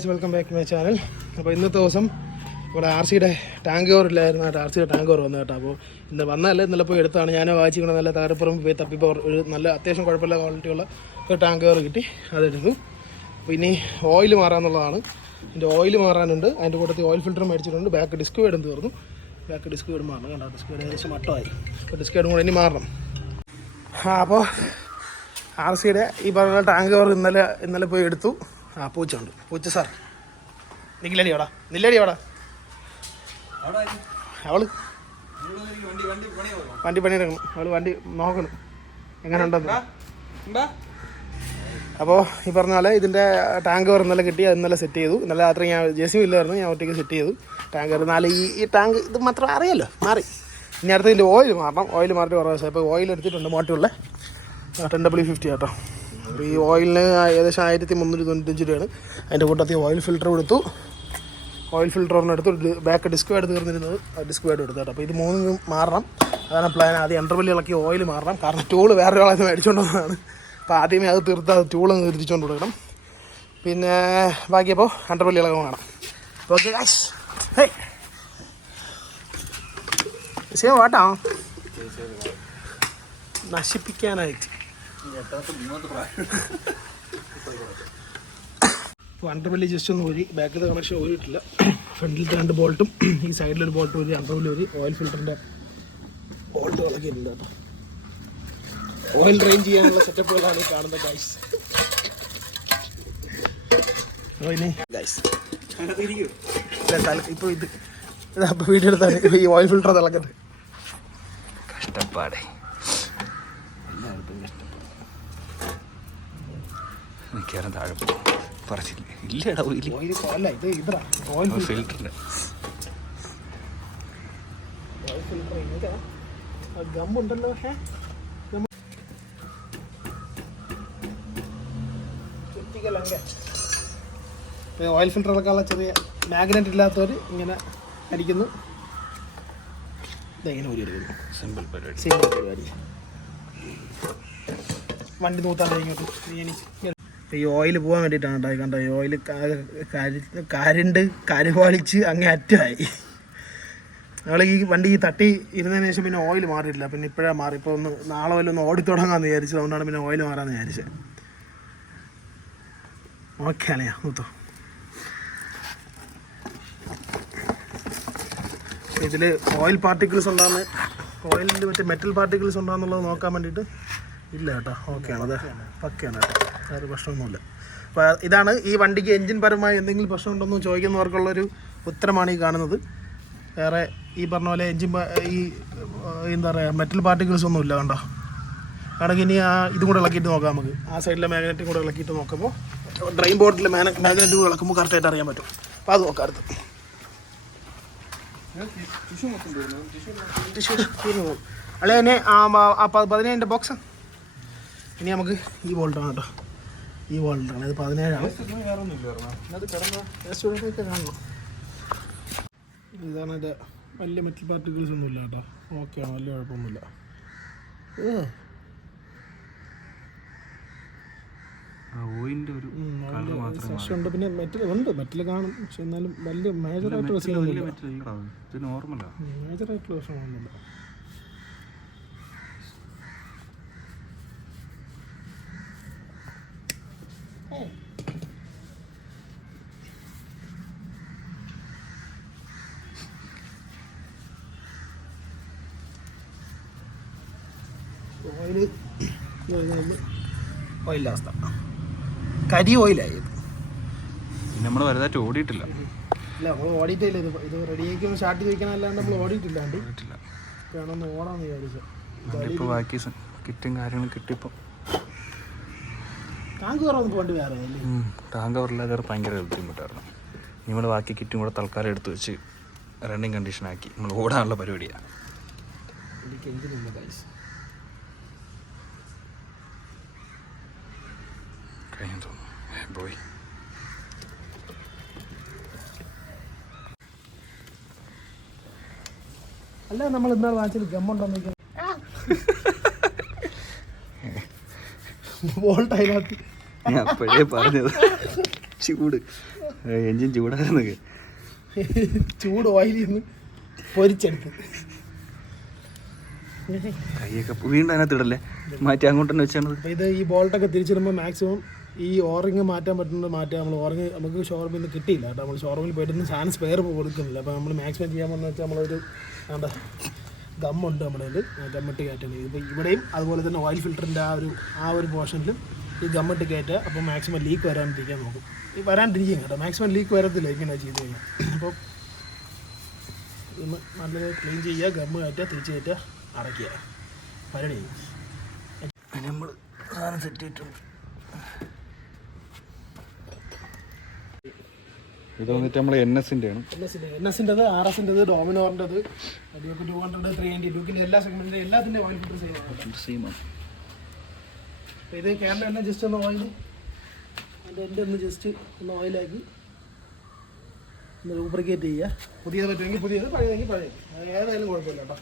Guys, welcome back to my channel. അപ്പോൾ ഇന്നത്തെ ദിവസം ഇവിടെ RCയുടെ ടാങ്ക് കവർ ഇല്ലായിരുന്നു കേട്ടോ. RCയുടെ ടാങ്ക് കവർ വന്നു കേട്ടോ. അപ്പോൾ ഇന്ന് വന്നതല്ല, ഇന്നലെ പോയി എടുത്താണ്. ഞാൻ വായിച്ചിങ്ങനെ നല്ല താരപ്പുറം പോയി തപ്പിപ്പോൾ ഒരു നല്ല അത്യാവശ്യം കുഴപ്പമില്ല ക്വാളിറ്റിയുള്ള ഒരു ടാങ്ക് കവർ കിട്ടി, അതെടുത്തു. അപ്പോൾ ഇനി ഓയിൽ മാറാമെന്നുള്ളതാണ്. ഇതിൻ്റെ ഓയിൽ മാറാനുണ്ട്, അതിൻ്റെ കൂട്ടത്തിൽ ഓയിൽ ഫിൽറ്റർ മേടിച്ചിട്ടുണ്ട്. ബാക്ക് ഡിസ്ക് വേടും തീർന്നു, ബാക്ക് ഡിസ്ക് വേടും മാറണം കേട്ടോ. ഡിസ്ക് വേട് ഏകദേശം മട്ടമായി, അപ്പോൾ ഡിസ്ക് വേടും കൂടെ ഇനി മാറണം. അപ്പോൾ RCയുടെ ഈ പറഞ്ഞ ടാങ്ക് കവർ ഇന്നലെ പോയി എടുത്തു. പൂച്ച ഉണ്ട്. പൂച്ച സാർ നില്ലടി അവിടെ അവള് വണ്ടി പണിയെടുക്കണം, അവള് വണ്ടി നോക്കണം എങ്ങനെ ഉണ്ടെന്ന്. അപ്പോൾ ഈ പറഞ്ഞ പോലെ ഇതിൻ്റെ ടാങ്ക് കവർ ഇന്നലെ കിട്ടി, അത് ഇന്നലെ സെറ്റ് ചെയ്തു. ഇന്നലെ രാത്രി ഞാൻ JCB ഇല്ലായിരുന്നു, ഞാൻ ഒറ്റയ്ക്ക് സെറ്റ് ചെയ്തു ടാങ്ക് കവർ. എന്നാലും ഈ ടാങ്ക് ഇത് മാത്രം അറിയാമല്ലോ, മാറി. ഇനി അടുത്ത് ഇതിൻ്റെ ഓയിൽ മാറണം. ഓയിൽ മാറിയിട്ട് കുറേ ദിവസം ഇപ്പോൾ ഓയിൽ എടുത്തിട്ടുണ്ട്, മോട്ടറുള്ള 10W50 കേട്ടോ. അപ്പോൾ ഈ ഓയിലിന് ഏകദേശം 1395 രൂപയാണ്. അതിൻ്റെ കൂട്ടത്തിൽ ഓയിൽ ഫിൽറ്റർ കൊടുത്തു. ഓയിൽ ഫിൽറ്ററിനെടുത്ത് ബാക്ക് ഡിസ്ക് വേഡ് തീർന്നിരുന്നത്, ഡിസ്ക് വേഡ് എടുത്തു കേട്ടോ. അപ്പോൾ ഇത് മൂന്നും മാറണം, അതാണ് പ്ലാൻ. ആദ്യം അണ്ടർവെല്ലി ഇളക്കി ഓയിൽ മാറണം, കാരണം ടൂള് വേറെ ഒരാളെ മേടിച്ചുകൊണ്ട് വന്നതാണ്. അപ്പോൾ ആദ്യമേ അത് തീർത്ത് അത് ടൂളൊന്ന് തിരിച്ചുകൊണ്ട് കൊടുക്കണം. പിന്നെ ബാക്കിയപ്പോൾ അണ്ടർവെല്ലി ഇളകം വേണം. ഓക്കെ ഗൈസ്, ഹേയ് വാട്ടോ നശിപ്പിക്കാനായിട്ട് അണ്ടർവെല്ലി ജസ്റ്റ് ഒന്ന് ഊരി, ബാക്കിലത്തെ കണക്ഷൻ ഊരിയിട്ടില്ല. ഫ്രണ്ടിലത്തെ 2 ബോൾട്ടും ഈ സൈഡിലൊരു ബോൾട്ട് ഊരി, അണ്ടർവെല്ലി ഊരി, ഓയിൽ ഫിൽറ്ററിൻ്റെ ബോൾട്ട് കളക്കിയിട്ടുണ്ട് കേട്ടോ. ഓയിൽ ഡ്രെയിൻ ചെയ്യാനുള്ള സെറ്റപ്പുകളാണ് ഈ കാണുന്നത് ഗൈസ്. അപ്പോൾ ഇനി ഗൈസ് ഇപ്പോൾ അപ്പോൾ വീഡിയോ എടുത്താൽ ഈ ഓയിൽ ഫിൽറ്റർ തിളക്കട്ടെ. കഷ്ടപ്പാടേ മിക്കവാറും താഴെ പറച്ചില്ല. ഇല്ലടാ അല്ല, ഇത് ഇതാ ഓയിൽ ഫിൽറ്ററിൻ്റെ ഗമ്മുണ്ടല്ലോ. ഓയിൽ ഫിൽറ്റർ ഇളക്കാനുള്ള ചെറിയ മാഗ്നറ്റ് ഇല്ലാത്തവർ ഇങ്ങനെ അടിക്കുന്നു. ഇതെങ്ങനെ ഊരി എടുക്കുന്നു, സിമ്പിൾ പരിപാടി. വണ്ടി നൂത്താണ്ട് ഇങ്ങോട്ട് ഈ ഓയിൽ പോകാൻ വേണ്ടിയിട്ടാണ് കേട്ടോ. കണ്ടോ, ഈ ഓയിൽ കരുവാളിച്ച് അങ്ങേ അറ്റമായി. ഞങ്ങൾ ഈ വണ്ടി തട്ടി ഇരുന്നതിന് ശേഷം പിന്നെ ഓയിൽ മാറിയിട്ടില്ല. പിന്നെ ഇപ്പോഴാണ് മാറി. ഇപ്പോൾ നാളെ വല്ല ഒന്ന് ഓടിത്തുടങ്ങാമെന്ന് വിചാരിച്ചു, അതുകൊണ്ടാണ് പിന്നെ ഓയിൽ മാറാമെന്ന് വിചാരിച്ചത്. ഓക്കെ അല്ലയാ നൂത്തോ. ഇതിൽ ഓയിൽ പാർട്ടിക്കിൾസ് ഉണ്ടാകുന്ന, ഓയിലിൽ മറ്റേ മെറ്റൽ പാർട്ടിക്കിൾസ് ഉണ്ടാകുന്നുള്ളത് നോക്കാൻ വേണ്ടിയിട്ട് ഇല്ല കേട്ടോ. ഓക്കെയാണ്, അത് പക്കയാണ് കേട്ടോ, വേറെ പ്രശ്നമൊന്നുമില്ല. അപ്പോൾ ഇതാണ് ഈ വണ്ടിക്ക് എൻജിൻ പരമായി എന്തെങ്കിലും പ്രശ്നമുണ്ടോയെന്ന് ചോദിക്കുന്നവർക്കുള്ളൊരു ഉത്തരമാണ് ഈ കാണുന്നത്. വേറെ ഈ പറഞ്ഞ പോലെ എൻജിൻ ഈ എന്താ പറയുക മെറ്റൽ പാർട്ടിക്കിൾസ് ഒന്നും ഇല്ല കണ്ടോ. ആണെങ്കിൽ ഇനി ഇതും കൂടെ ഇളക്കിയിട്ട് നോക്കാം നമുക്ക്. ആ സൈഡിലെ മാഗ്നറ്റും കൂടെ ഇളക്കിയിട്ട് നോക്കുമ്പോൾ ഡ്രെയിൻ ബോർഡിൽ മാഗ്നറ്റ് കൂടെ ഇളക്കുമ്പോൾ കറക്റ്റായിട്ട് അറിയാൻ പറ്റും. അപ്പോൾ അത് നോക്കാം അടുത്ത്. അല്ലെ തന്നെ 17 ബോക്സ്. ഇനി നമുക്ക് ഈ ബോൾട്ടാണ് കേട്ടോ, ഈ ബോൾട്ടാണ്. ഇത് 17ആണ്. കാണണം. ഇതാണ് ഇത്. വലിയ മെറ്റൽ പാർട്ടിക്കിൾസ് ഒന്നും ഇല്ല കേട്ടോ. ഓക്കെയാണ്, വലിയ കുഴപ്പമൊന്നുമില്ല. ഉണ്ട്, പിന്നെ മെറ്റൽ ഉണ്ട്, മെറ്റൽ കാണും. പക്ഷെ എന്നാലും വലിയ മേജറായിട്ട് പ്രശ്നമൊന്നുമില്ല. മേജറായിട്ടുള്ള പ്രശ്നമൊന്നുമില്ല. ഓയിലിൻ്റെ അവസ്ഥ കരി ഓയിലായി. നമ്മൾ വലുതായിട്ട് ഓടിയിട്ടില്ല. ഇല്ല, നമ്മൾ ഓടിയിട്ടില്ല. ഇത് റെഡിയാക്കി സ്റ്റാർട്ട് ചോദിക്കാനല്ലാണ്ട് നമ്മൾ ഓടിയിട്ടില്ലാണ്ട് വേണമെന്ന് ഓടാന്ന് വിചാരിച്ചു. ഇപ്പോൾ ബാക്കി കിറ്റും കാര്യങ്ങളും കിട്ടിയപ്പോൾ ടാങ്ക് കവറൊന്നും പോകേണ്ടി വേറെ ടാങ്ക് കവറില്ലാതെ ഭയങ്കര ബുദ്ധിമുട്ടായിരുന്നു. നമ്മൾ ബാക്കി കിറ്റും കൂടെ തൽക്കാലം എടുത്ത് വെച്ച് റണ്ണിങ് കണ്ടീഷനാക്കി നമ്മൾ ഓടാനുള്ള പരിപാടിയാണ്. കഴിഞ്ഞു തോന്നുന്നു പോയി. അല്ല, നമ്മൾ ഇന്നാൾ വാങ്ങിച്ചത് ഗമ്മുണ്ടോന്ന് ബോൾട്ട് അതിനകത്ത് ഞാൻ അപ്പോഴേ പറഞ്ഞത് ചൂട് എൻജിൻ ചൂടാകുന്നൊക്കെ ചൂട് ഓയിലിൽ നിന്ന് പൊരിച്ചെടുത്ത് കൈയൊക്കെ വീണ്ടും അതിനകത്ത് ഇടല്ലേ മാറ്റി അങ്ങോട്ട് തന്നെ വെച്ചാണ്. അപ്പോൾ ഇത് ഈ ബോൾട്ടൊക്കെ തിരിച്ചിടുമ്പോൾ മാക്സിമം ഈ ഓറിങ് മാറ്റാൻ പറ്റുന്നത് മാറ്റാം. നമ്മൾ ഓറിങ് നമുക്ക് ഷോറൂമിൽ നിന്ന് കിട്ടിയില്ല കേട്ടോ. നമ്മൾ ഷോറൂമിൽ പോയിട്ട് സാധനം സ്പെയർ കൊടുക്കുന്നില്ല. അപ്പോൾ നമ്മൾ മാക്സിമം ചെയ്യാമെന്ന് വെച്ചാൽ നമ്മളൊരു എന്താ ഗമ്മുണ്ട് നമ്മുടെ കയ്യിൽ, ഗമ്മിട്ട് കയറ്റാൻ. ഇപ്പോൾ ഇവിടെയും അതുപോലെ തന്നെ ഓയിൽ ഫിൽറ്ററിൻ്റെ ആ ഒരു പോർഷനിലും ഈ ഗമ്മിട്ട് കയറ്റുക. അപ്പോൾ മാക്സിമം ലീക്ക് വരാണ്ടിരിക്കാൻ നോക്കും. ഈ വരാണ്ടിരിക്കും കേട്ടോ, മാക്സിമം ലീക്ക് വരത്തില്ല ഇങ്ങനെ ചെയ്ത് കഴിഞ്ഞാൽ. അപ്പോൾ ഒന്ന് നല്ല ക്ലീൻ ചെയ്യുക, ഗമ്മ് കയറ്റുക, തിരിച്ച് കയറ്റുക, അടയ്ക്കുക, പരിപാടി ചെയ്യും. നമ്മൾ സാധനം സെറ്റ് ചെയ്തിട്ടുണ്ട്. ഇത് വന്നിട്ട് നമ്മൾ NSൻ്റെത് RSൻ്റെത് ഡോമിനോറിൻ്റെത് ഡ്യൂക്ക് 200 390 ഡ്യൂക്കിൻ്റെ എല്ലാ സെഗ്മെൻറ്റിൻ്റെ എല്ലാത്തിൻ്റെ ഓയിൽ ഫിൽറ്റർ സെയിമാണ്. അപ്പോൾ ഇത് ക്യാമറ തന്നെ ജസ്റ്റ് ഒന്ന് ഓയിൽ അതിൻ്റെ എൻ്റെ ഒന്ന് ജസ്റ്റ് ഒന്ന് ഓയിലാക്കി ഒന്ന് ലൂബ്രിക്കേറ്റ് ചെയ്യുക. പുതിയത് പറ്റുമെങ്കിൽ പുതിയത്, പഴയതെങ്കിൽ പഴയത്, ഏതായാലും കുഴപ്പമില്ല കേട്ടോ.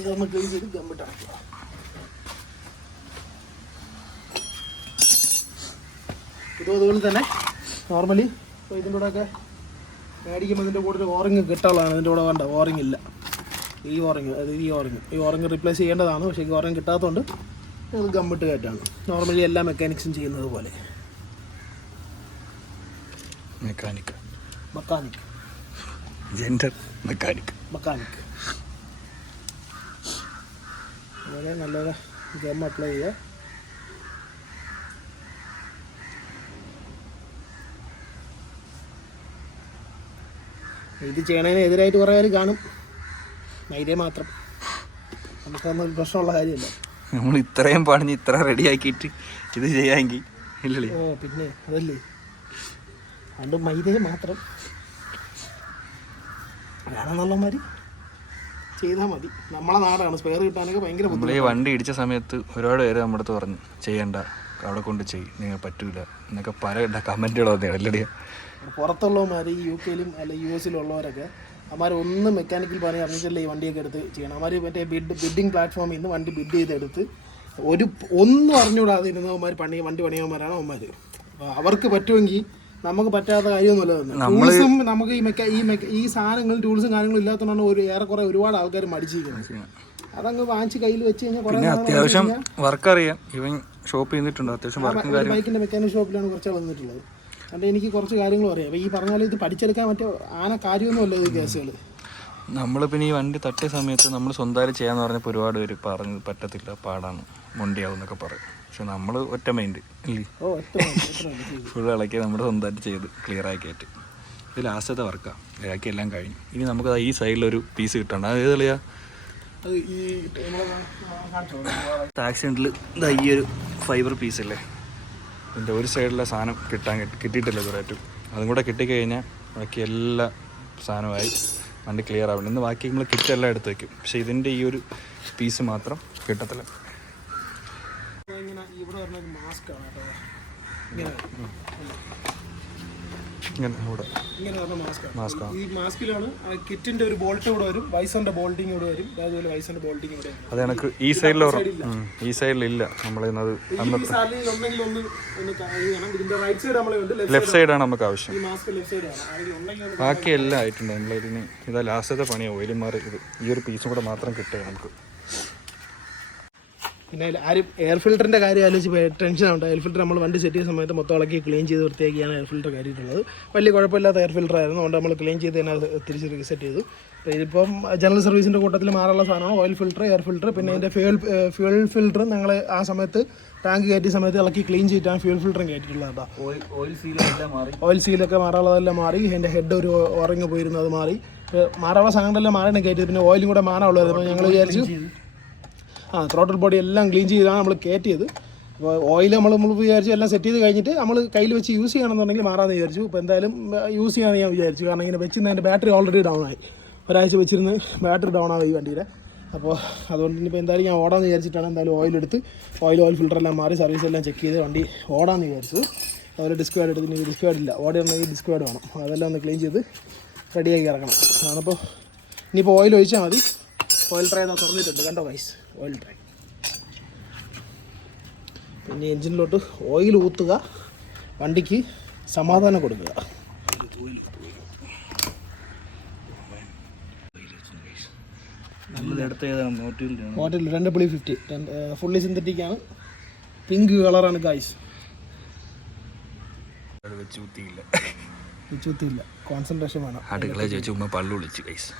ഇതൊന്ന് ക്ലീൻ ചെയ്ത് ഗമ്മിട്ട് അടയ്ക്കുക. ഇതും അതുപോലെ തന്നെ നോർമലി ഇപ്പോൾ ഇതിൻ്റെ കൂടെയൊക്കെ മേടിക്കുമ്പോൾ ഇതിൻ്റെ കൂടെ ഒരു ഓറിങ് കിട്ടാനുള്ളതാണ്. ഇതിൻ്റെ കൂടെ വേണ്ട, ഓറിങ് ഇല്ല. ഈ ഓറിങ് റീപ്ലേസ് ചെയ്യേണ്ടതാണ്. പക്ഷേ ഈ ഓറിങ് കിട്ടാത്തതുകൊണ്ട് ഇത് ഗമ്മിട്ട് കയറ്റാണ്. നോർമലി എല്ലാ മെക്കാനിക്സും ചെയ്യുന്നത് പോലെ. മെക്കാനിക് അതുപോലെ നല്ലൊരു ഗം അപ്ലൈ ചെയ്യുക. ഇത് ചെയ്യണതിന് എതിരായിട്ട് കുറേ പേര് കാണും. മൈദേ മാത്രം നമുക്കൊന്നും പ്രശ്നമുള്ള കാര്യമല്ല. നമ്മൾ ഇത്രയും പണിഞ്ഞ് ഇത്ര റെഡി ആക്കിയിട്ട് ഇത് ചെയ്യാമെങ്കിൽ ഇല്ലല്ലേ. ഓ പിന്നെ അതല്ലേ, അതുകൊണ്ട് മൈദേ മാത്രം വേണമെന്നുള്ളമാതിരി ചെയ്താൽ മതി. നമ്മളെ നാടാണ്, സ്പെയർ കിട്ടാനൊക്കെ ഭയങ്കര ബുദ്ധിമുട്ട്. നമ്മൾ ഈ വണ്ടി ഇടിച്ച സമയത്ത് ഒരുപാട് പേര് നമ്മുടെ അടുത്ത് പറഞ്ഞു ചെയ്യണ്ട, അവിടെ കൊണ്ട് നിങ്ങൾ പറ്റൂല എന്നൊക്കെ പല കമൻറ്റുകൾ വന്നേ അല്ലടിയ. പുറത്തുള്ളവന്മാർ ഈ UK-ലും അല്ല US-ലും ഉള്ളവരൊക്കെ അവന്മാരൊന്നും മെക്കാനിക്കൽ പണി അറിഞ്ഞിട്ടല്ലേ ഈ വണ്ടിയൊക്കെ എടുത്ത് ചെയ്യണം. അവന്മാർ മറ്റേ ബിഡിങ് പ്ലാറ്റ്ഫോമിൽ നിന്ന് വണ്ടി ബിഡ് ചെയ്തെടുത്ത് ഒന്നും അറിഞ്ഞുകൂടാതെ ഇരുന്നവന്മാർ വണ്ടി പണിയവന്മാരാണ് അവന്മാർ. അവർക്ക് പറ്റുമെങ്കിൽ നമുക്ക് പറ്റാത്ത കാര്യമൊന്നുമല്ല. ടൂൾസും നമുക്ക് ഈ സാധനങ്ങൾ ടൂൾസും കാര്യങ്ങളും ഇല്ലാത്തതുകൊണ്ടാണ് ഏറെക്കുറെ ഒരുപാട് ആൾക്കാർ മടിച്ചിരിക്കുന്നത്. അതങ്ങ് വാങ്ങിച്ച് കയ്യിൽ വെച്ച് കഴിഞ്ഞാൽ അത്യാവശ്യം വർക്ക് അറിയാം. ഇവൻ ഷോപ്പ് ചെയ്തിട്ടുണ്ട് അത്യാവശ്യം വർക്കും കാര്യം. ബൈക്കിൻ്റെ മെക്കാനിക് ഷോപ്പിലാണ് കുറച്ച് വന്നിട്ടുള്ളത്. അതുകൊണ്ട് എനിക്ക് കുറച്ച് കാര്യങ്ങൾ അറിയാം. അപ്പോൾ ഈ പറഞ്ഞ പോലെ ഇത് പഠിച്ചെടുക്കാൻ മറ്റേ കാര്യമൊന്നുമല്ല ഇത് കേസുകൾ. നമ്മൾ പിന്നെ ഈ വണ്ടി തട്ടിയ സമയത്ത് നമ്മൾ സ്വന്തമായിട്ട് ചെയ്യാന്ന് പറഞ്ഞപ്പോൾ ഒരുപാട് പേര് പറഞ്ഞു പറ്റത്തില്ല, പാടാണ്, മൊണ്ടിയാവും എന്നൊക്കെ പറയും. പക്ഷെ നമ്മൾ ഒറ്റ മൈൻഡ് ഇല്ലേ, ഫുൾ ഇളക്കി നമ്മൾ സ്വന്തമായിട്ട് ചെയ്ത് ക്ലിയർ ആക്കിയിട്ട് ഇത് ലാസ്റ്റത്തെ വർക്കാണ്. ഇളക്കി എല്ലാം കഴിഞ്ഞു. ഇനി നമുക്ക് ഈ സൈഡിലൊരു പീസ് കിട്ടണ്ട. അത് ഏത് കളിയാ ആക്സിഡൻറ്റിൽ ഈ ഒരു ഫൈബർ പീസല്ലേ, ഇതിൻ്റെ ഒരു സൈഡിലെ സാധനം കിട്ടിയിട്ടില്ല ഇതുവരെയായിട്ടും. അതും കൂടെ കിട്ടിക്കഴിഞ്ഞാൽ ബാക്കി എല്ലാ സാധനമായി വണ്ടി ക്ലിയർ ആവുന്നുണ്ട്. ഇന്ന് ബാക്കി നമ്മൾ കിറ്റെല്ലാം എടുത്ത് വയ്ക്കും. പക്ഷേ ഇതിൻ്റെ ഈ ഒരു പീസ് മാത്രം കിട്ടത്തില്ല. ഈ മാസ്കിലാണ് കിറ്റിന്റെ ഒരു ബോൾട്ട് കൂടെ വരും, വൈസറിന്റെ ബോൾട്ടിങ് കൂടെ വരും. അതുപോലെ വൈസറിന്റെ ബോൾട്ടിങ് കൂടെ വരും. അത് എനിക്ക് ഈ സൈഡിലില്ല. നമ്മളിന്നത് ലെഫ്റ്റ് സൈഡാണ് നമുക്ക് ആവശ്യം. ബാക്കി എല്ലാം ആയിട്ടുണ്ട്. നമ്മളിതിന് ഇതാ ലാസ്റ്റത്തെ പണിയാണ്. ഓയിലും മാറി ഈ ഒരു പീസും കൂടെ മാത്രം കിട്ടുക നമുക്ക്. പിന്നെ ആരും എയർ ഫിൽറ്ററിൻ്റെ കാര്യം ആലോചിച്ച് ടെൻഷൻ ആവണ്ട. എയർ ഫിൽറ്റർ നമ്മൾ വണ്ടി സെറ്റ് ചെയ്യുന്ന സമയത്ത് മൊത്തം ഇളക്കി ക്ലീൻ ചെയ്ത് വൃത്തിയാക്കിയാണ് എയർ ഫിൽറ്റർ കാര്യമായിട്ടുള്ളത്. വലിയ കുഴപ്പമില്ലാത്ത എയർ ഫിൽറ്റർ ആയിരുന്നു. അതുകൊണ്ട് നമ്മൾ ക്ലീൻ ചെയ്ത് തന്നെ തിരിച്ച് റീസെറ്റ് ചെയ്തു. അപ്പോൾ ഇതിപ്പം ജനറൽ സർവീസിൻ്റെ കൂട്ടത്തിൽ മാറാനുള്ള സാധനമാണ് ഓയിൽ ഫിൽറ്റർ, എയർ ഫിൽറ്റർ. പിന്നെ അതിൻ്റെ ഫ്യൂൽ ഫിൽറ്റർ ഞങ്ങൾ ആ സമയത്ത് ടാങ്ക് കയറ്റിയ സമയത്ത് ഇളക്കി ക്ലീൻ ചെയ്തിട്ടാണ് ഫ്യൂൽ ഫിൽറ്ററും കയറ്റിയിട്ടുള്ളത് കേട്ടോ. ഓയിൽ സീലൊക്കെ മാറാനുള്ളതെല്ലാം മാറി. അതിൻ്റെ ഹെഡ് ഒരു ഓറിങ് പോയിരുന്നു, അത് മാറി. മാറാനുള്ള സാധനങ്ങളെല്ലാം മാറിയാണ് കയറ്റിയത്. പിന്നെ ഓയിലും കൂടെ മാറാനുള്ളത്. അപ്പോൾ ഞങ്ങൾ വിചാരിച്ചു ത്രോട്ടൽ ബോഡി എല്ലാം ക്ലീൻ ചെയ്താണ് നമ്മൾ കയറ്റിയത്. അപ്പോൾ ഓയിൽ നമ്മൾ വിചാരിച്ചു എല്ലാം സെറ്റ് ചെയ്ത് കഴിഞ്ഞിട്ട് നമ്മൾ കയ്യിൽ വെച്ച് യൂസ് ചെയ്യണമെന്നുണ്ടെങ്കിൽ മാറാമെന്ന് വിചാരിച്ചു. ഇപ്പോൾ എന്തായാലും യൂസ് ചെയ്യാമെന്ന് ഞാൻ വിചാരിച്ചു. കാരണം ഇങ്ങനെ വെച്ചിരുന്ന അതിൻ്റെ ബാറ്ററി ഓൾറെഡി ഡൗൺ ആയി. ഒരാഴ്ച വെച്ചിരുന്ന് ബാറ്ററി ഡൗൺ ആയി ഈ വണ്ടിയുടെ. അപ്പോൾ അതുകൊണ്ട് ഇനിയിപ്പോൾ എന്തായാലും ഞാൻ ഓടാമെന്ന് വിചാരിച്ചിട്ടാണ് എന്തായാലും ഓയിൽ ഫിൽറ്ററെല്ലാം മാറി സർവീസ് എല്ലാം ചെക്ക് ചെയ്ത് വണ്ടി ഓടാമെന്ന് വിചാരിച്ചു. അതുപോലെ ഡിസ്ക് പാഡ് എടുത്ത് ഇനി ഡിസ്ക് പാഡില്ല, ഓടിയുണ്ടെങ്കിൽ ഡിസ്ക് പാഡ് വേണം. അതെല്ലാം ഒന്ന് ക്ലീൻ ചെയ്ത് റെഡിയാക്കി ഇറക്കണം. അതാണിപ്പോൾ ഇനിയിപ്പോൾ ഓയിൽ ഒഴിച്ചാൽ മതി. ഓയിൽ ട്രേ തുറന്നിട്ടുണ്ട്, കണ്ടോ ഗൈസ്, ഓയിൽ ട്രേ. ഇനി എൻജിനിലോട്ട് ഓയിൽ ഊത്തുക, വണ്ടിക്ക് സമാധാനം കൊടുക്കുക. മോട്ടിൽ 250 ഫുള്ളി സിന്തറ്റിക് ആണ്. പിങ്ക് കളറാണ് ഗൈസ്. വെച്ചുത്തിയില്ല, കോൺസെൻട്രേഷൻ വേണം. അടുക്കള ചോദിച്ചു പള്ളു വിളിച്ചു ഗൈസ്.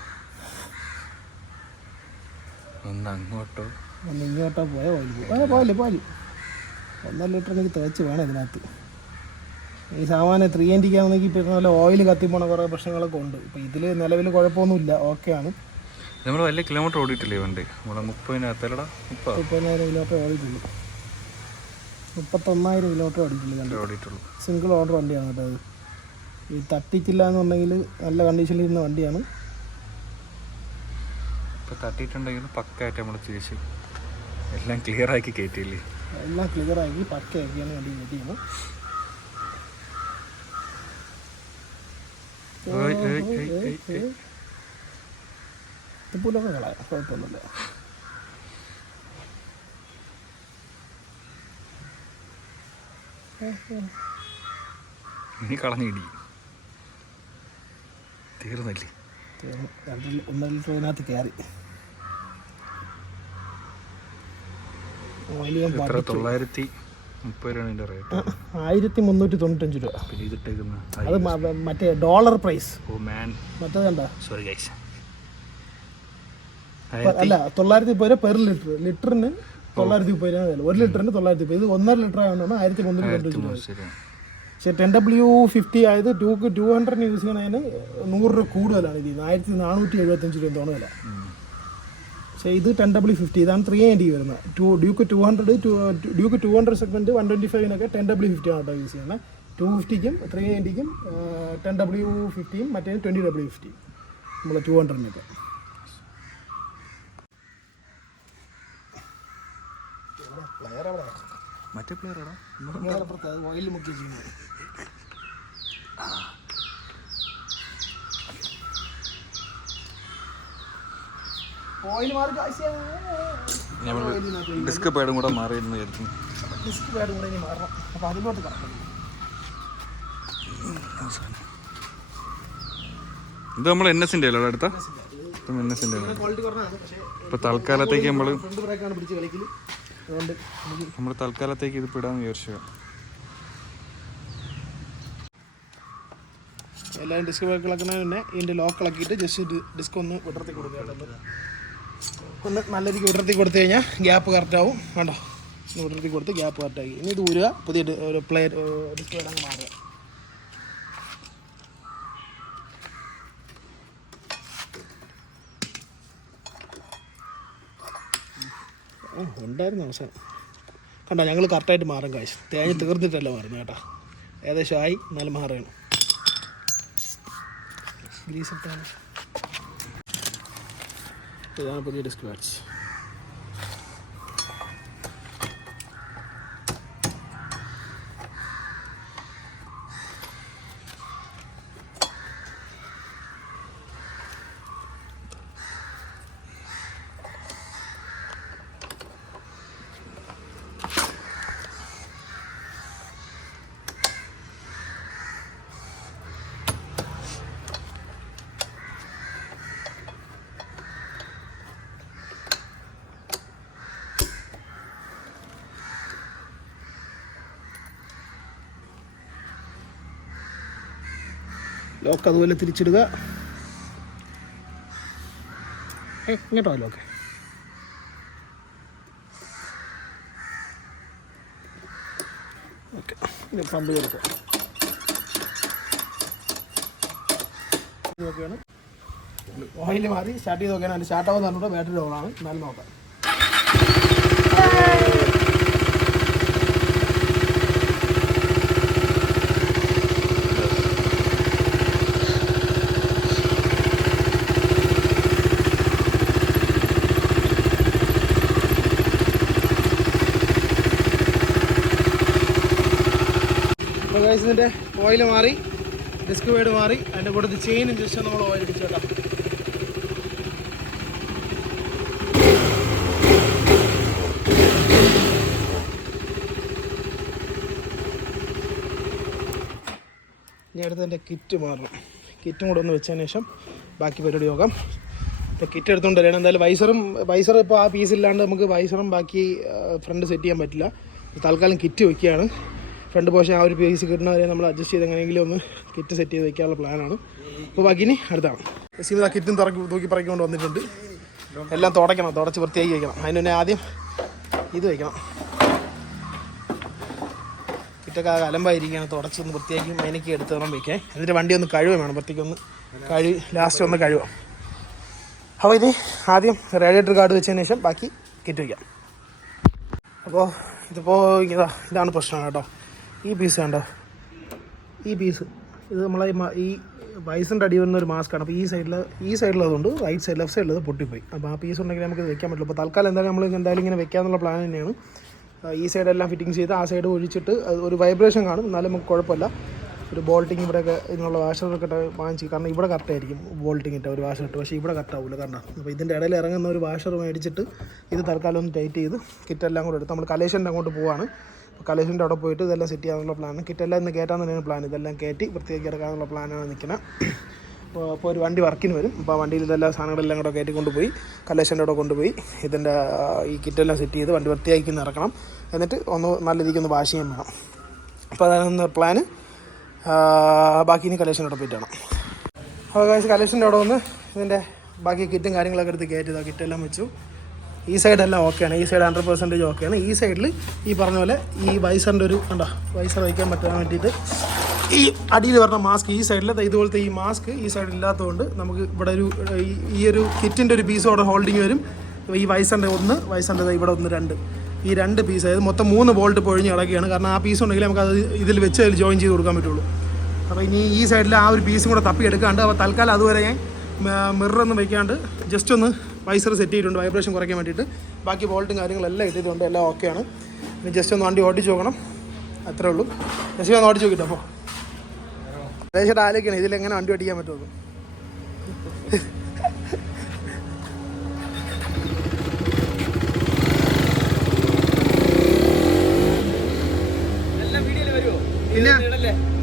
ഒന്ന് അങ്ങോട്ടോ ഒന്ന് ഇങ്ങോട്ടോ പോയാൽ ഓയിൽ പോയി 1.5 ലിറ്റർ എനിക്ക് തേച്ച് വേണം ഇതിനകത്ത്. ഈ സാമാന്യം 390 ഇപ്പോൾ നല്ല ഓയിൽ കത്തിപ്പോണ കുറേ പ്രശ്നങ്ങളൊക്കെ ഉണ്ട്. ഇപ്പോൾ ഇതിൽ നിലവിൽ കുഴപ്പമൊന്നുമില്ല, ഓക്കെയാണ്. നമ്മൾ വലിയ കിലോമീറ്റർ ഓടിയിട്ടില്ലേ വണ്ടി? 30,000 കിലോമീറ്റർ ഓടിയിട്ടുള്ളൂ. 31,000 കിലോമീറ്റർ ഓടിയിട്ടുള്ളൂ. സിംഗിൾ ഓർഡർ വണ്ടിയാണ് കേട്ടോ അത്. ഈ തട്ടിച്ചില്ല എന്നുണ്ടെങ്കിൽ നല്ല കണ്ടീഷനിൽ ഇരുന്ന വണ്ടിയാണ്. ഇപ്പോൾ തട്ടിയിട്ടുണ്ടെങ്കിൽ പക്കായിട്ട് നമ്മൾ തിരിച്ച് എല്ലാം ക്ലിയറാക്കി കയറ്റിയില്ലേ? എല്ലാം ക്ലിയറാക്കി പക്കയാക്കിയാണ് വണ്ടി കയറ്റിയത്. പുല്ലൊക്കെ കളയാം, കുഴപ്പമൊന്നുമില്ല. ഇനി കളഞ്ഞിടി തീർന്നില്ലേ? 1.5 ലിറ്റർ ഇതിനകത്ത് കയറി. 930 രൂപ റേറ്റ്. 1395 രൂപ. പിന്നെ ഇതിട്ടേക്കുന്ന അത് മറ്റേ ഡോളർ പ്രൈസ്. മറ്റേത് കണ്ട? സോറി ഗൈസ്, അല്ല 930 രൂപ പെർ ലിറ്റർ. ലിറ്ററിന് 930 രൂപ വില. 1 ലിറ്ററിന് 930. ഇത് 1.5 ലിറ്റർ ആയതുകൊണ്ടാണ് 1395 രൂപ. പക്ഷേ 10W50 ആയത് 200 യൂസ് ചെയ്യണതിന് 100 രൂപ കൂടുതലാണ്. ഇത് 1475 രൂപ തോന്നുന്നു വില. പക്ഷേ ഇത് 10W50, ഇതാണ് 390 വരുന്നത്. ഡ്യൂക്ക് 200 സെഗ്മെൻറ്റ് 125 10W50 ആണ് കേട്ടോ യൂസ് ചെയ്യുന്നത്. 250ക്കും 390ക്കും 10W50യും മറ്റേ 20W50 നമ്മൾ 200-നൊക്കെ. മറ്റേ പ്ലെയറാണോ? ഓയിൽ മുക്കി ചെയ്യുന്നത്. ഓയിൽ മാറി ഡിസ്ക് പാഡും കൂടെ മാറിയിരുന്നു വിചാരിക്കും. ഡിസ്ക് പാഡും കൂടെ ഇനി മാറണം. അപ്പോൾ അതിലോട്ട് കറക്കണം. ഇത് നമ്മൾ NS-ൻ്റെ അല്ലോ അടുത്ത? NS-ൻ്റെ ക്വാളിറ്റി കുറഞ്ഞാണ്. പക്ഷേ ഇപ്പോൾ തൽക്കാലത്തേക്ക് ഫ്രണ്ട് ബ്രേക്കാണ് പിടിച്ച് കളിക്കൽ. അതുകൊണ്ട് നമ്മൾ തൽക്കാലത്തേക്ക് ഇത് ഇടാമെന്ന് വിചാരിച്ചു. എല്ലാവരും ഡിസ്ക് ബ്രേക്കിളക്കുന്ന തന്നെ ഇതിൻ്റെ ലോക്കിളക്കിയിട്ട് ജസ്റ്റ് ഡിസ്ക് ഒന്ന് വിടർത്തി കൊടുക്കുക. ഒന്ന് നല്ല രീതിക്ക് വിടർത്തി കൊടുത്തു കഴിഞ്ഞാൽ ഗ്യാപ്പ് കറക്റ്റാവും. വേണ്ടോ? ഒന്ന് വിടർത്തി കൊടുത്ത് ഗ്യാപ്പ് കറക്റ്റാക്കി. ഇനി ഇത് ഊരുക, പുതിയ ഒരു പ്ലെയർ ഡിസ്ക് വേണമെങ്കിൽ മാറുക. ഉണ്ടായിരുന്നു അവസാനം. കണ്ടോ, ഞങ്ങൾ കറക്റ്റായിട്ട് മാറും കാശ്. തേങ്ങ തീർന്നിട്ടല്ല മാറുന്നത് കേട്ടോ. ഏകദേശം ആയി, എന്നാലും മാറുകയാണ്. ഗ്രീസ് ഇട്ടാണ്. ഇതാണ് പുതിയ ഡിസ്ക് പാഡ്സ്. ലോക്ക് അതുപോലെ തിരിച്ചിടുക. ഇങ്ങോട്ടോ ലോക്ക്. ഓക്കെ, പമ്പ് കൊടുക്കുക. നോക്കുകയാണ്, ഓയിൽ മാറി സ്റ്റാർട്ട് ചെയ്ത് നോക്കുകയാണ്. അതിന് സ്റ്റാർട്ടാവുന്ന പറഞ്ഞിട്ട് ബാറ്ററി ഓണാണ്. എന്നാലും നോക്കാം. ഇതിൻ്റെ ഓയിൽ മാറി, ഡിസ്ക് പേഡ് മാറി, അതിൻ്റെ കൂടെ ചെയിനും ജസ്റ്റ് നമ്മൾ ഓയിൽ അടിച്ചു കേട്ടോ. ഇനി അടുത്ത് എൻ്റെ കിറ്റ് മാറണം. കിറ്റും കൂടെ ഒന്ന് വെച്ചതിന് ശേഷം ബാക്കി പരിപാടി നോക്കാം. ഇപ്പോൾ കിറ്റ് എടുത്തുകൊണ്ട് വരികയാണ്. എന്തായാലും വൈസർ ഇപ്പോൾ ആ പീസില്ലാണ്ട് നമുക്ക് വൈസറും ബാക്കി ഫ്രണ്ട് സെറ്റ് ചെയ്യാൻ പറ്റില്ല. തൽക്കാലം കിറ്റ് വയ്ക്കുകയാണ്. ഫ്രണ്ട് പോഷൻ ആ ഒരു പീസ് കിട്ടുന്നവരെ നമ്മൾ അഡ്ജസ്റ്റ് ചെയ്ത് എങ്ങനെയെങ്കിലും ഒന്ന് കിറ്റ് സെറ്റ് ചെയ്ത് വയ്ക്കാനുള്ള പ്ലാനാണ്. അപ്പോൾ ബാക്കി ഇനി അടുത്താണ്. ജെസ്സിമ ആ കിറ്റും തൂക്കി പറക്കിക്കൊണ്ട് വന്നിട്ടുണ്ട്. എല്ലാം തുടച്ച് വൃത്തിയാക്കി വയ്ക്കണം. അതിന് തന്നെ ആദ്യം ഇത് വയ്ക്കണം. കിറ്റൊക്കെ അലമ്പായിരിക്കുകയാണ്. തുടച്ചൊന്ന് വൃത്തിയാക്കി മൈനക്കി എടുത്ത് വേണം വയ്ക്കാൻ. എന്നിട്ട് വണ്ടി ഒന്ന് കഴുകാൻ വേണം. വൃത്തിക്കൊന്ന് ലാസ്റ്റ് ഒന്ന് കഴുകാം. അപ്പോൾ ഇനി ആദ്യം റേഡിയേറ്റർ കാർഡ് വെച്ചതിന് ശേഷം ബാക്കി കിറ്റ് വയ്ക്കാം. അപ്പോൾ ഇതാണ് പ്രശ്നം കേട്ടോ. ഈ പീസ് കണ്ടോ, ഈ പീസ് ഇത് നമ്മളെ ഈ വൈസിൻ്റെ അടി വരുന്ന ഒരു മാസ്ക്കാണ്. അപ്പോൾ ഈ സൈഡിലതുകൊണ്ട് ലെഫ്റ്റ് സൈഡിലത് പൊട്ടിപ്പോയി. അപ്പോൾ ആ പീസ് ഉണ്ടെങ്കിൽ നമുക്ക് വെക്കാൻ പറ്റില്ല. അപ്പോൾ തൽക്കാലം എന്തായാലും ഇങ്ങനെ വെക്കാമെന്നുള്ള പ്ലാൻ തന്നെയാണ്. ഈ സൈഡെല്ലാം ഫിറ്റിങ്സ് ചെയ്ത് ആ സൈഡ് ഒഴിച്ചിട്ട് ഒരു വൈബ്രേഷൻ കാണും, എന്നാലും നമുക്ക് കുഴപ്പമില്ല. ഒരു ബോൾട്ടിങ് ഇവിടെയൊക്കെ ഇതിനുള്ള വാഷറൊക്കെ വാങ്ങിച്ച്, കാരണം ഇവിടെ കറക്റ്റായിരിക്കും ബോൾട്ടിങ് ഇട്ട ഒരു വാഷർ ഇട്ട്, പക്ഷേ ഇവിടെ കറക്റ്റാവില്ല. കാരണം അപ്പോൾ ഇതിൻ്റെ ഇടയിൽ ഇറങ്ങുന്ന ഒരു വാഷർ മേടിച്ചിട്ട് ഇത് തൽക്കാലം ഒന്ന് ടൈറ്റ് ചെയ്ത് കിറ്റെല്ലാം കൂടെ എടുത്ത് നമ്മൾ കലേഷൻ്റെ അങ്ങോട്ട് പോവാണ്. അപ്പോൾ കലേഷൻ്റെ അവിടെ പോയിട്ട് ഇതെല്ലാം സെറ്റ് ചെയ്യാനുള്ള പ്ലാനാണ്. കിറ്റെല്ലാം ഇന്ന് കയറ്റാൻ തന്നെയാണ് പ്ലാൻ. ഇതെല്ലാം കയറ്റി വൃത്തിയാക്കി എടുക്കാനുള്ള പ്ലാനാണ് നിൽക്കുന്നത്. അപ്പോൾ ഒരു വണ്ടി വർക്കിന് വരും. അപ്പോൾ ആ വണ്ടിയിൽ ഇതെല്ലാം സാധനങ്ങളെല്ലാം കൂടെ കയറ്റി കൊണ്ടുപോയി കലേഷൻ്റെ അവിടെ കൊണ്ടുപോയി ഇതിൻ്റെ ഈ കിറ്റെല്ലാം സെറ്റ് ചെയ്ത് വണ്ടി വൃത്തിയാക്കി ഇറക്കണം. എന്നിട്ട് ഒന്ന് നല്ല രീതിക്ക് ഒന്ന് വാഷ് ചെയ്യാൻ വേണം. അപ്പോൾ അതാണ് പ്ലാന്. ബാക്കി ഇനി കലേഷൻ്റെ അവിടെ പോയിട്ടാണ്. അപ്പോൾ കലേഷൻ്റെ അവിടെ വന്ന് ഇതിൻ്റെ ബാക്കി കിറ്റും കാര്യങ്ങളൊക്കെ എടുത്ത് കയറ്റിയതാണ്. കിറ്റെല്ലാം വെച്ചു. ഈ സൈഡെല്ലാം ഓക്കെയാണ്. ഈ സൈഡ് 100% ഓക്കെയാണ്. ഈ സൈഡിൽ ഈ പറഞ്ഞ പോലെ ഈ വൈസറിൻ്റെ ഒരു വൈസർ വയ്ക്കാൻ പറ്റാൻ വേണ്ടിയിട്ട് ഈ അടിയിൽ പറഞ്ഞ മാസ്ക് ഈ സൈഡിൽ ഇതുപോലത്തെ ഈ മാസ്ക് ഈ സൈഡിൽ ഇല്ലാത്തതുകൊണ്ട് നമുക്ക് ഇവിടെ ഈ ഒരു കിറ്റിൻ്റെ ഒരു പീസ് അവിടെ ഹോൾഡിങ് വരും. ഈ വൈസറിൻ്റെ ഇവിടെ ഒന്ന് 2 ഈ 2 പീസ്, അതായത് മൊത്തം 3 ബോൾട്ട് പൊഴിഞ്ഞ് കിടക്കുകയാണ്. കാരണം ആ പീസ് ഉണ്ടെങ്കിൽ നമുക്ക് അത് ഇതിൽ വെച്ച് അതിൽ ജോയിൻ ചെയ്ത് കൊടുക്കാൻ പറ്റുള്ളൂ. അപ്പോൾ ഇനി ഈ സൈഡിൽ ആ ഒരു പീസും കൂടെ തപ്പി എടുക്കാണ്ട്. അപ്പോൾ തൽക്കാലം അതുവരെ ഞാൻ മിററൊന്നും വയ്ക്കാണ്ട് ജസ്റ്റ് ഒന്ന് വൈസർ സെറ്റ് ചെയ്തിട്ടുണ്ട് വൈബ്രേഷൻ കുറയ്ക്കാൻ വേണ്ടിയിട്ട്. ബാക്കി ബോൾട്ടും കാര്യങ്ങളെല്ലാം ഇട്ടിട്ടുണ്ട്, എല്ലാം ഓക്കെയാണ്. ഇനി ജസ്റ്റ് ഒന്ന് വണ്ടി ഓടിച്ച് നോക്കണം, അത്രേ ഉള്ളൂ. ജസ്റ്റ് ഒന്ന് ഓടിച്ച് നോക്കിയിട്ട് അപ്പോൾ ഏകദേശം ആലോചിക്കണം ഇതിലെങ്ങനെ വണ്ടി ഓടിക്കാൻ പറ്റുമോ.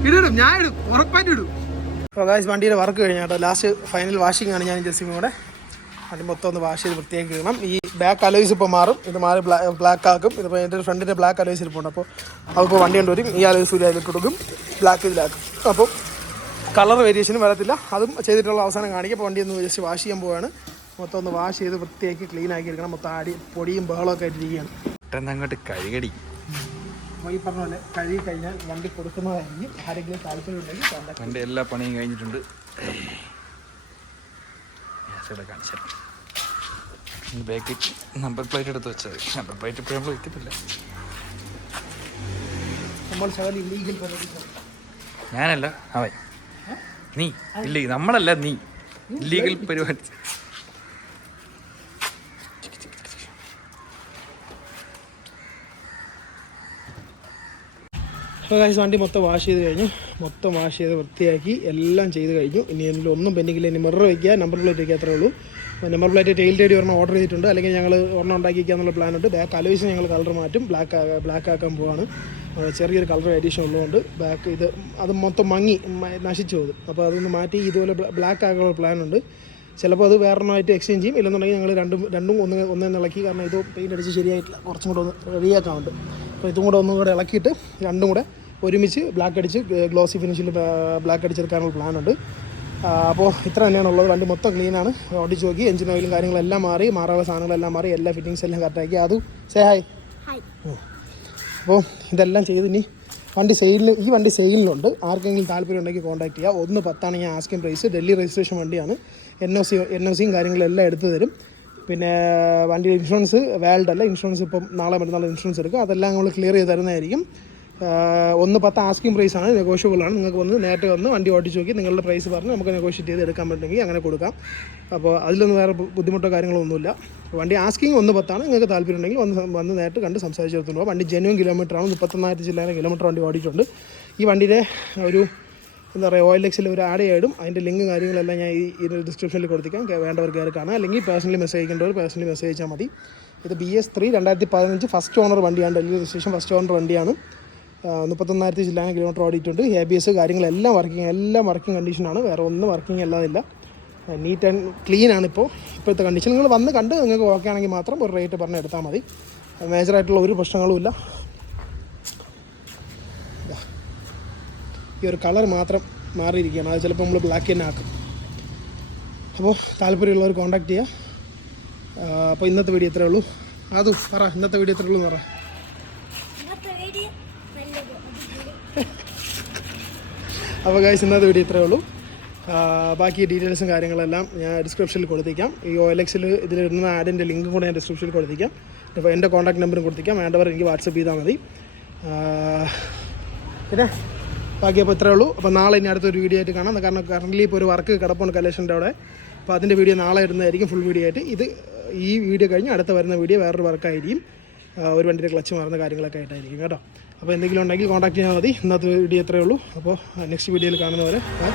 ഇടും, ഞാൻ ഇടും, ഉറപ്പായിട്ട് ഇടും. അപ്പോൾ വണ്ടിയുടെ വർക്ക് കഴിഞ്ഞ കേട്ടോ. ലാസ്റ്റ് ഫൈനൽ വാഷിംഗ് ആണ് ഞാൻ ജെസ്സിയും കൂടെ. അത് മൊത്തം ഒന്ന് വാഷ് ചെയ്ത് വൃത്തിയാക്കി ഇടണം. ഈ ബാക്ക് അലോയ്സ് ഇപ്പോൾ മാറും. ഇത് മാറി ബ്ലാക്ക് ആക്കും. ഇതിപ്പോൾ എൻ്റെ ഫ്രണ്ടിൻ്റെ ബ്ലാക്ക് അലോയ്സ് ഇരിപ്പുണ്ട്. അപ്പോൾ അതിപ്പോൾ വണ്ടി കൊണ്ടുവരും. ഈ അലോയ്സ് അതിലിട്ട് കൊടുക്കും, ബ്ലാക്ക് ഇതിലാക്കും. അപ്പോൾ കളർ വേരിയേഷനും വരത്തില്ല. അതും ചെയ്തിട്ടുള്ള അവസാനം കാണിക്കും. അപ്പോൾ വണ്ടി ഒന്ന് ജസ്റ്റ് വാഷ് ചെയ്യാൻ പോവുകയാണ്. മൊത്തം ഒന്ന് വാഷ് ചെയ്ത് വൃത്തിയാക്കി ക്ലീൻ ആക്കി എടുക്കണം. മൊത്തം പൊടിയും ബഹളമൊക്കെ ആയിട്ടിരിക്കുകയാണ്. അങ്ങോട്ട് കഴുകടി. അപ്പോൾ ഈ പറഞ്ഞ പോലെ കഴുകി കഴിഞ്ഞാൽ വണ്ടി കൊടുക്കുന്നതായിരിക്കും. ആരെങ്കിലും താല്പര്യമുണ്ടെങ്കിൽ വണ്ടി എല്ലാ പണിയും കഴിഞ്ഞിട്ടുണ്ട്. ബാക്ക് നമ്പർ പ്ലേറ്റ് എടുത്ത് വെച്ചത്. നമ്പർ പ്ലേറ്റ് ഇപ്പോഴും നമ്മൾ വയ്ക്കത്തില്ല. ഞാനല്ല അവൻ, നീ ഇല്ല, നമ്മളല്ല നീ ഇല്ലീഗൽ പരിപാടി. അപ്പോൾ വണ്ടി മൊത്തം വാഷ് ചെയ്ത് കഴിഞ്ഞു. മൊത്തം വാഷ് ചെയ്ത് വൃത്തിയാക്കി എല്ലാം ചെയ്ത് കഴിഞ്ഞു. ഇനി എന്നിൽ ഒന്നും പെൻഡിങ്ങില്ല. ഇനി മിറർ വയ്ക്കുക, നമ്പർ പ്ലേറ്റ് വയ്ക്കുക, അത്രേ ഉള്ളൂ. നമ്പർ പ്ലേറ്റ് ടെയിൽ ടേഡി ഒരെണ്ണം ഓർഡർ ചെയ്തിട്ടുണ്ട്. അല്ലെങ്കിൽ ഞങ്ങൾ ഒരെണ്ണം ഉണ്ടാക്കി വയ്ക്കാന്നുള്ള പ്ലാനുണ്ട്. ബാക്ക് അലോയ്സ് ഞങ്ങൾ കളർ മാറ്റും, ബ്ലാക്ക് ആക്കാൻ പോവാണ്. ചെറിയൊരു കളർ വേരിയേഷൻ ഉള്ളതുകൊണ്ട് ബാക്ക് അത് മൊത്തം നശിച്ചു പോകും. അപ്പോൾ അതൊന്ന് മാറ്റി ഇതുപോലെ ബ്ലാക്ക് ആക്കാനുള്ള പ്ലാനുണ്ട്. ചിലപ്പോൾ അത് വേറൊന്നായിട്ട് എക്സ്ചേഞ്ച് ചെയ്യും. ഇല്ലെന്നുണ്ടെങ്കിൽ ഞങ്ങൾ രണ്ടും ഒന്നേ ഇളക്കി, കാരണം ഇത് പെയിൻ്റ് അടിച്ച് ശരിയായിട്ടില്ല, കുറച്ചും കൂടെ ഒന്ന് റെഡിയാക്കാനുണ്ട്. അപ്പോൾ ഇതും കൂടെ ഒന്നും കൂടെ ഇളക്കിയിട്ട് രണ്ടും കൂടെ ഒരുമിച്ച് ബ്ലാക്ക് അടിച്ച് ഗ്ലോസി ഫിനിഷിൽ ബ്ലാക്ക് അടിച്ചെടുക്കാനുള്ള പ്ലാനുണ്ട്. അപ്പോൾ ഇത്ര തന്നെയാണുള്ളത്. വണ്ടി മൊത്തം ക്ലീനാണ്. ഓടിച്ച് നോക്കി എഞ്ചിൻ ഓയിലും കാര്യങ്ങളെല്ലാം മാറാനുള്ള സാധനങ്ങളെല്ലാം മാറി, എല്ലാ ഫിറ്റിങ്സ് എല്ലാം കറക്റ്റാക്കി. അതും ഹായ്. അപ്പോൾ ഇതെല്ലാം ചെയ്ത് ഇനി ഈ വണ്ടി സെയിലിലുണ്ട്. ആർക്കെങ്കിലും താല്പര്യം ഉണ്ടെങ്കിൽ കോൺടാക്ട് ചെയ്യുക. 1.10 ഞാൻ ആസ്കിങ് പ്രൈസ്. ഡൽഹി രജിസ്ട്രേഷൻ വണ്ടിയാണ്. NOCയും കാര്യങ്ങളെല്ലാം എടുത്തു തരും. പിന്നെ വണ്ടി ഇൻഷുറൻസ് വാലിഡ് അല്ല. ഇൻഷുറൻസ് ഇപ്പം നാളെ മറ്റന്നാൾ ഇൻഷുറൻസ് എടുക്കുക. അതെല്ലാം നമ്മൾ ക്ലിയർ ചെയ്ത് തരുന്നതായിരിക്കും. 1.10 ആസ്കിങ് പ്രൈസാണ്, നെഗോഷ്യബിളാണ്. നിങ്ങൾക്ക് നേരിട്ട് വന്ന് വണ്ടി ഓടിച്ച് നോക്കി നിങ്ങളുടെ പ്രൈസ് പറഞ്ഞ് നമുക്ക് നെഗോഷിയേറ്റ് ചെയ്ത് എടുക്കാൻ പറ്റുമെങ്കിൽ അങ്ങനെ കൊടുക്കാം. അപ്പോൾ അതിലൊന്നും വേറെ ബുദ്ധിമുട്ടോ കാര്യങ്ങളോ ഒന്നുമില്ല. വണ്ടി ആസ്കിങ് 1.10 നിങ്ങൾക്ക് താല്പര്യം ഉണ്ടെങ്കിൽ വന്ന് നേരിട്ട് കണ്ട് സംസാരിച്ചെടുത്തുണ്ടോ. വണ്ടി ജെന്യൂൻ കിലോമീറ്ററാണ്. 31,000 ചില്ലാനം കിലോമീറ്റർ വണ്ടി ഓടിയിട്ടുണ്ട്. ഈ വണ്ടിയുടെ ഒരു OLX ഒരു ആഡ് ചെയ്തിടും. അതിൻ്റെ ലിങ്ക് കാര്യങ്ങളെല്ലാം ഞാൻ ഈ ഡിസ്ക്രിപ്ഷനിൽ കൊടുത്തിക്കാം. വേണ്ടവർക്ക് കയറി കാണാം. അല്ലെങ്കിൽ പേഴ്സണലി മെസ്സേജ് അയക്കേണ്ടവർ പേഴ്സണലി മെസ്സേജ് അയച്ചാൽ മതി. ഇത് BS3 2015 ഫസ്റ്റ് ഓണർ വണ്ടിയാണ്. ഡൽഹി രജിസ്ട്രേഷൻ ഫസ്റ്റ് ഓണർ വണ്ടിയാണ്. 31,000 ചില്ലാനം കിലോമീറ്റർ ഓടിയിട്ടുണ്ട്. ABS കാര്യങ്ങളെല്ലാം വർക്കിംഗ് കണ്ടീഷനാണ്. വേറെ ഒന്നും വർക്കിംഗ് അല്ലാതില്ല. നീറ്റ് ആൻഡ് ക്ലീൻ ആണ് ഇപ്പോഴത്തെ കണ്ടീഷൻ. നിങ്ങൾ വന്ന് കണ്ട് നിങ്ങൾക്ക് ഓക്കെ ആണെങ്കിൽ മാത്രം ഒരു റേറ്റ് പറഞ്ഞ് എടുത്താൽ മതി. മേജറായിട്ടുള്ള ഒരു പ്രശ്നങ്ങളുമില്ല. ഈ ഒരു കളർ മാത്രം മാറിയിരിക്കുകയാണ്. അത് ചിലപ്പോൾ നമ്മൾ ബ്ലാക്ക് തന്നെ ആക്കും. അപ്പോൾ താല്പര്യമുള്ളവർ കോൺടാക്ട് ചെയ്യുക. അപ്പോൾ ഇന്നത്തെ വീഡിയോ ഇത്രയേ ഉള്ളൂ. അതും പറ, ഇന്നത്തെ വീഡിയോ ഇത്രയേ ഉള്ളൂ എന്ന് പറ. അപ്പോൾ ഗൈസ്, ഇന്നത്തെ വീഡിയോ ഇത്രയേ ഉള്ളൂ. ബാക്കി ഡീറ്റെയിൽസും കാര്യങ്ങളെല്ലാം ഞാൻ ഡിസ്ക്രിപ്ഷനിൽ കൊടുത്തേക്കാം. ഈ OLX ഇതിലിടുന്ന ആഡിൻ്റെ ലിങ്കും കൂടെ ഞാൻ ഡിസ്ക്രിപ്ഷനിൽ കൊടുത്തേക്കാം. അപ്പോൾ എൻ്റെ കോൺടാക്ട് നമ്പറും കൊടുത്തേക്കാം. വേണ്ടവർ എനിക്ക് വാട്സപ്പ് ചെയ്താൽ മതി. പിന്നെ ബാക്കി അപ്പോൾ ഇത്രയേ ഉള്ളൂ. അപ്പോൾ നാളെ ഇനി അടുത്തൊരു വീഡിയോ ആയിട്ട് കാണാം. കാരണം കറൻ്റ്ലി ഇപ്പോൾ ഒരു വർക്ക് കിടപ്പുണ്ട് കലേഷൻ്റെ അവിടെ. അപ്പോൾ അതിൻ്റെ വീഡിയോ നാളെ ഇടുന്നതായിരിക്കും, ഫുൾ വീഡിയോ ആയിട്ട്. ഈ വീഡിയോ കഴിഞ്ഞ് അടുത്ത വരുന്ന വീഡിയോ വേറൊരു വർക്കായിരിക്കും. ഒരു വണ്ടിയുടെ ക്ലച്ച് മാറുന്ന കാര്യങ്ങളൊക്കെ ആയിട്ടായിരിക്കും കേട്ടോ. അപ്പോൾ എന്തെങ്കിലും ഉണ്ടെങ്കിൽ കോൺടാക്ട് ചെയ്യാൻ മതി. ഇന്നത്തെ വീഡിയോ ഇത്രയേ ഉള്ളൂ. അപ്പോൾ നെക്സ്റ്റ് വീഡിയോയിൽ കാണുന്നവരെ ബൈ.